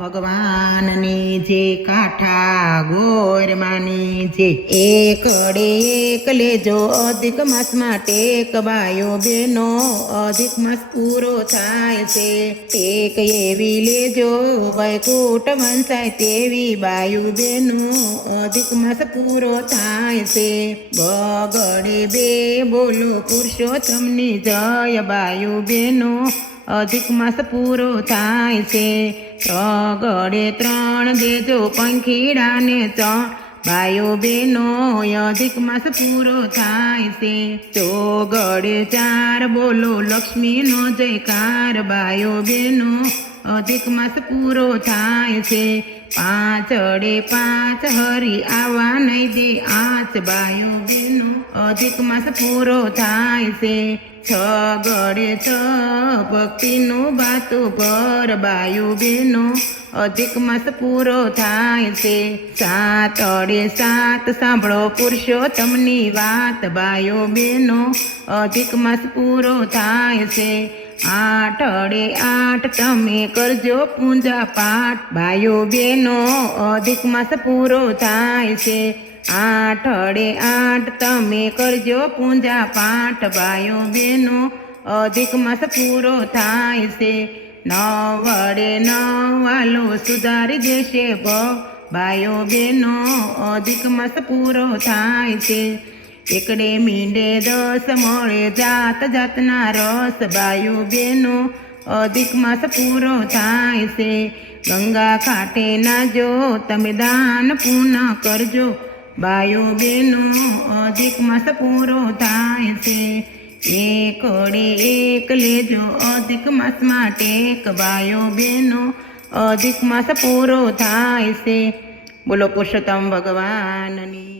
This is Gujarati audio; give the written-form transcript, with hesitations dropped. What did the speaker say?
ભગવાનની જે કાઠા ગોરમાની જે એકડે એક લેજો અધિક માસમાં ટેક બાયો બેનો અધિક માસ પૂરો થાય છે ટેક એવી લેજો વૈકુંઠ વંચાય તેવી બાયુ બેનો અધિક માસ પૂરો થાય છે બગડે બે બોલો પુરુષોત્તમની જય બાયુ બેનો અધિક માસ પૂરો થાય છે સગડે 3 દેજો પંખીડાને બાયો બેનો અધિક માસ પૂરો થાય છે ચોગડે 4 બોલો લક્ષ્મીનો જયકાર બાયો બેનો અધિક માસ પૂરો થાય છે 5 હરી આવા નહીં દે આચ બાયો બેનો અધિક માસ પૂરો થાય છે 6 ભક્તિનું બાતું પર બાયો બેનો અધિક માસ પૂરો થાય છે 7 સાંભળો પુરુષોત્તમની વાત બાયો બેનો અધિક માસ પૂરો થાય છે 8 તમે કરજો પૂજા પાઠ બાયો બેનો અધિક માસ પૂરો થાય છે 8 તમે કરજો પૂજા પાઠ બાયો બેનો અધિક માસ પૂરો થાય છે 9 વાલો સુધારી દેશે બાયો બેનો અધિક માસ પૂરો થાય છે એકડે મીંડે 10 મળે જાત જાતના રસ બાયો બેનો અધિક માસ પૂરો થાય છે ગંગા કાંઠે નાજો તમે દાન પૂર્ણ કરજો બાયો બેનો અધિક માસ પૂરો થાય છે એકડે એક લેજો અધિક માસમાં ટેક બાયો બેનો અધિક માસ પૂરો થાય છે બોલો પુરુષોત્તમ ભગવાનની